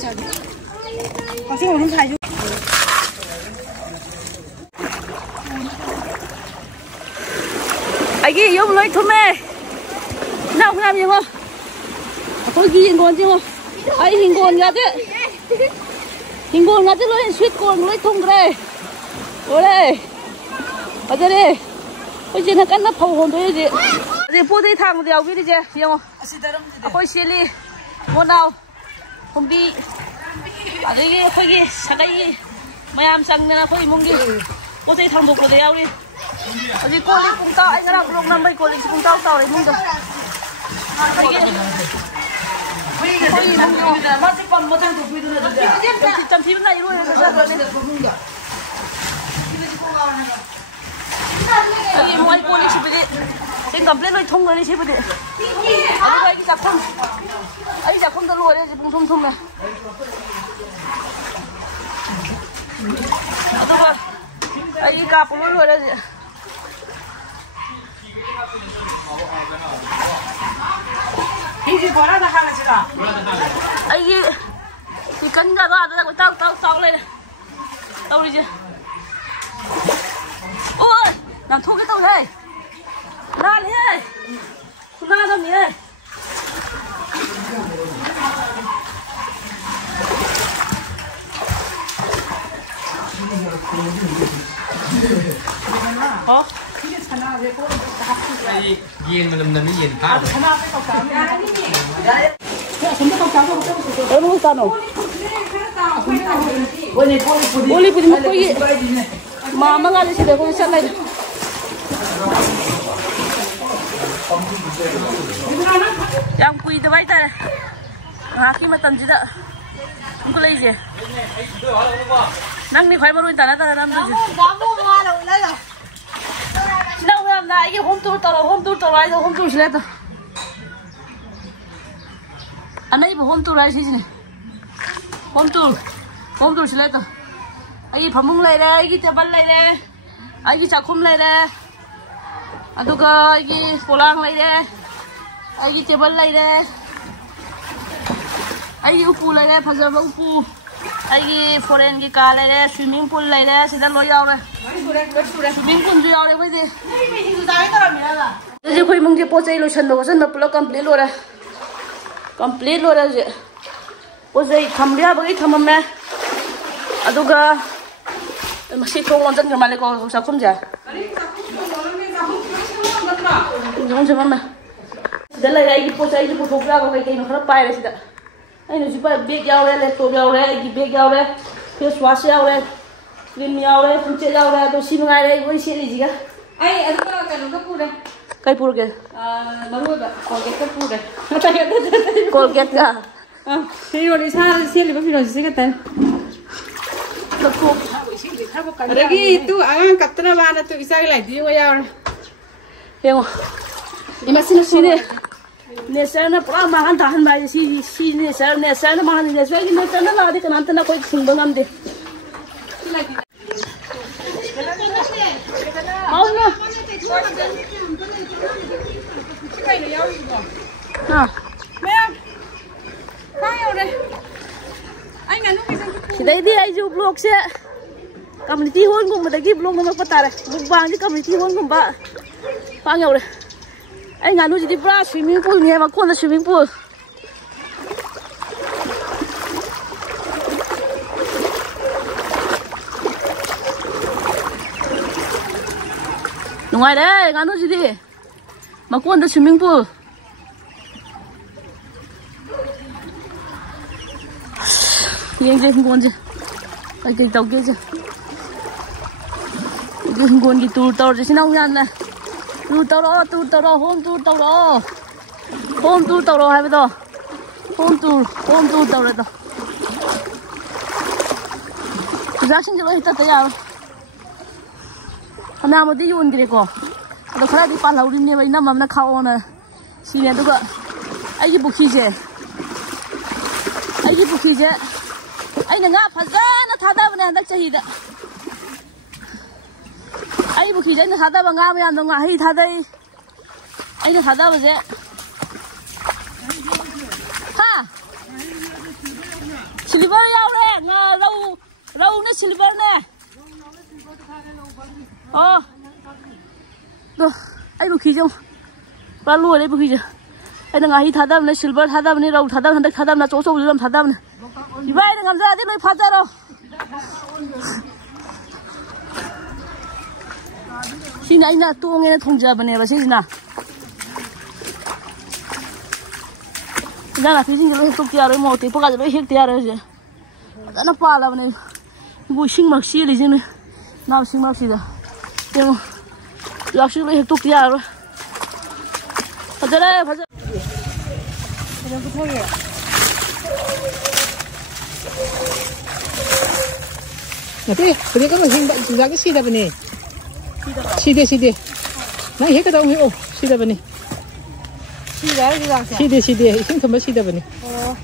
Kacang orang Thai juga. Lagi yuk lối thum mê. Nào làm gì không? Tôi ghi hình con chứ không? Ai hình con ngắt đấy. Hình con ngắt đấy lối suýt con lối thum đây. Ôi đây. Ở đây đi. Ôi chị nó cắn nó phồng hồn tôi gì. Thì bố thấy thằng đèo cái đi chứ, hiểu không? Ôi xe đi. Một nào. Không bị. Ở đây khôi cái sao cái mày làm sang nên là khôi mông đi. Bố thấy thằng đục rồi đèo đi. Ở đây cô đi cùng tao anh làm lúc năm mấy cô đi cùng tao đấy mông rồi. Khôi cái. Khôi gì mông đi. Mà chỉ còn một thằng đục đi nữa. Chăm chỉ bên này luôn rồi. 여기 뭐 이거 니 집에 지금 컴플레인 통 거니 집에 아니 여기 작품 아니 작품도 로어야지 붕통통네 아도가 아이 까불로 로어야지 이게 뭐라다 하나지가 아이 이 건가도 아다고 따고 래 따우리지 ôi làm thua cái tàu này lan đi ơi không lan đâu nhỉ hả Yên mà làm cái gì ta em không sao đâu ôi đi một cái mà mang ra thì để con sẵn này yang quy từ bay tay khi mà tầm gì đó không có lấy gì năng đi khoai mà luôn ta nó làm gì đâu làm lại cái hôm tour lại rồi hôm tour sẽ tới anh ấy bảo hôm tour lại gì này hôm tour sẽ tới ai phàm lại đây, ai table lại đây, ai chakkum lại đây, aduga ai polang lại đây, ai table lại đây, ai upu lại đây, phazar upu, ai foreign cái car lại đây, swimming pool lại đây, sẽ đang lôi vào đây, swimming pool lôi vào đây bây giờ. Giờ khơi mông cái post ấy lôi chân đâu, chân nộp lô complete rồi gì, post ấy tham gia bây giờ tham mà, aduga masih tolong jangan kemana kau sakum je. Jangan cuma mah. Dah lah lagi posai je posok lah kau kayak ini kerap payah sih dah. Ini supaya beg jauh le, laptop jauh le, lagi beg jauh le, face wash jauh le, cream jauh le, punca jauh le, tu sim ngai le, woi sih ni juga. Ay, ada kan kau pura? Kau pura ke? Malu ada. Colgate kau pura. Colgate ka? Ini orang sana sih lebih firman sih kata. Lagi itu angan katna mana tu bisa lagi dia ya. Yang ini sini nesana pura makan tahan bayi si nesana makan nesana ini nesana lah di kanan tanah kau singbang amde. Mau na? Nah, mem, kau yang ada. Anh ngắn không thì đấy đi ai chụp blog xe community hôn cùng một cái blog nó phát tài blog vàng chứ community hôn cùng bạn bao nhiêu đây anh ngắn nuôi gì đi bra swimming pool nghe mà con là swimming pool đúng rồi đấy ngắn nuôi gì đi mà con là swimming pool Yên không còn gì, cái tàu kia chứ, không còn cái tàu thì xin ông nhận này, tàu đó, hôm tàu đó hay bây giờ, hôm tàu đấy đó, giá sinh cho nó hết tất cả rồi, hôm nào mà đi uốn cái gì co, nó khá là đi pan lâu đi như vậy năm mà nó khao này, xin này tôi gọi, ai đi bục khí chứ, anh ngã phát ra nó tháo ra bên này đắc chơi đó anh bukhi anh tháo ra bằng ngã bên này ngã hay tháo đây anh tháo ra bao giờ ha silver yao le nga rau ne silver ne do ai bu khi jong ba lu le bu khi ja ai nga hi thadam ne silver thadam ne rau thadam handak thadam na cho lam thadam ne ibai ne ngam ja de noi pha ja ro Sini aina tuang ini thongja bane ba sini na. Jangan sini kalau hidup tiada mau tipu kalau hidup tiada je. Ada apa lah bane. Bu sing maksi le sini. Na sing maksi dah. Temu. Langsung le hidup tiada. Ada lah, ada. Ada apa ya? Nanti, beri kamu sing jaga sih dah bane. Side. Nah, ini kita umi oh, side bani. Side. Ising tambah side bani. Oh.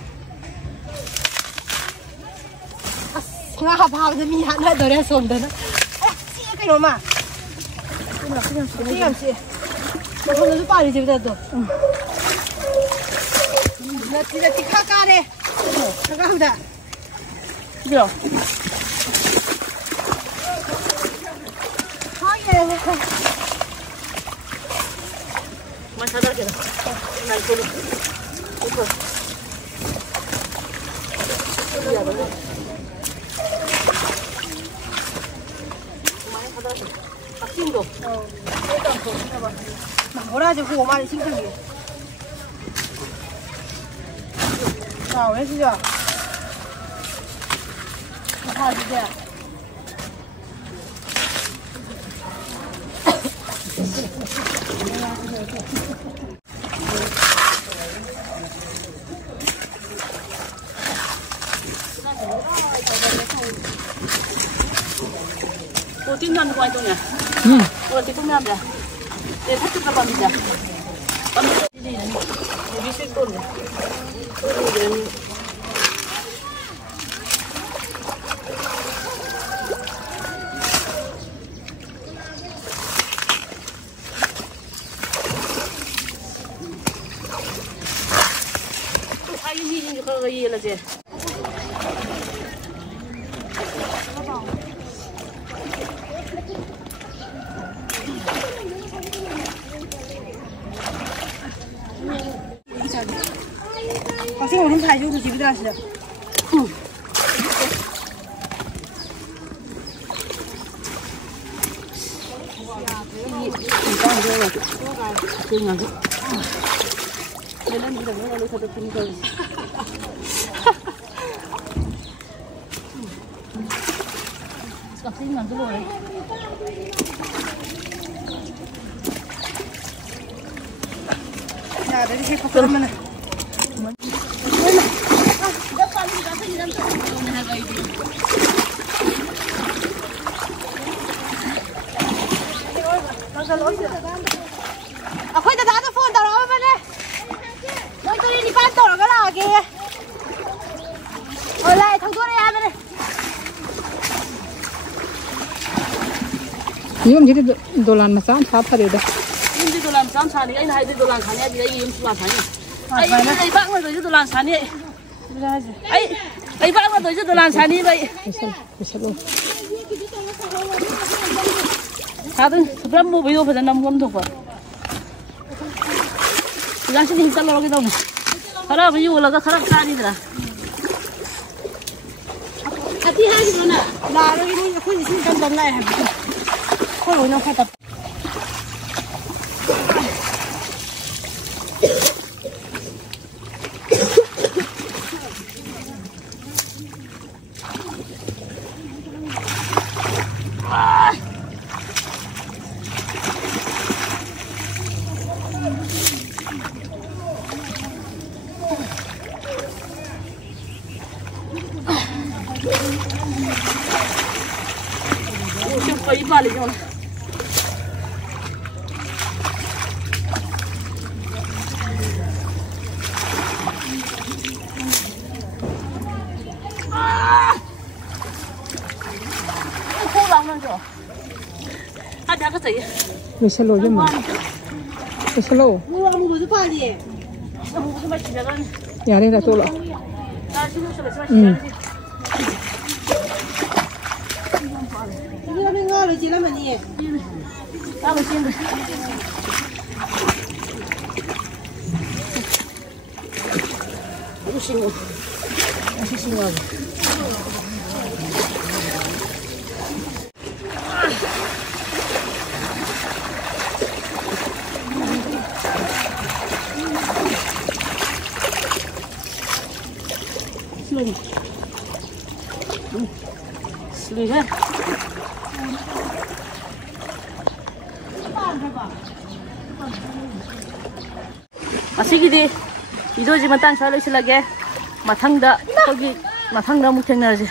Nggak apa-apa deh minyak nak dorang somdan. Sih kan Roma. Sih. Macam mana tu pari je betul tu. Nanti kakak deh. Kakak sudah. Dia. Masa dah kena. Naik dulu. Ikut. Iya betul. Lumayan kada. Asin tu. Orang je aku mari singkir ni. Tahu ni sih. Apa dia? Tin nan quay tôi nhỉ? Thì cũng làm được. Để thắt cái bằng gì à? Bằng gì này? Đi xuyên tôn này. Ai đi như cái gì là gì?好像我们拍就是几个大师。Ya, dari siapa ke mana? Aku dah ada phone tau apa mana? Nanti tadi ni pan tau kan lagi. Oleh, thằng tua này mana? Yum jadi dolan masam apa dia dah? Yum di dolan masam sani, ini hai di dolan sani, dia yum dolan sani. Ai bác mà rồi chứ dolan sani. Ai bác mà rồi chứ dolan sani vậy. Bisa luôn. Satu sebelum mau beli pada 6 jam tu pak. Jangan sini kita lagi tahu. Kalau beli ulah kerap cari dah. Hati hari mana? Nah, lagi ni aku di sini kan bangla ya. Kau nak kata. Kau balik je. Kau lama je. Ada apa saja? Bisa lo je mah. Bisa lo. Mula mula tu pagi. Aku macam macam jalan. Ya ni dah tu lah. 이거 내가 왜 지나면 까고 찐다. 이거 싱거. 이거 싱거. 슬로리. 슬로리 해. 아시기디 이도지만 딴 살로 실라게 마탕다 거기 마탕다 묵탱나지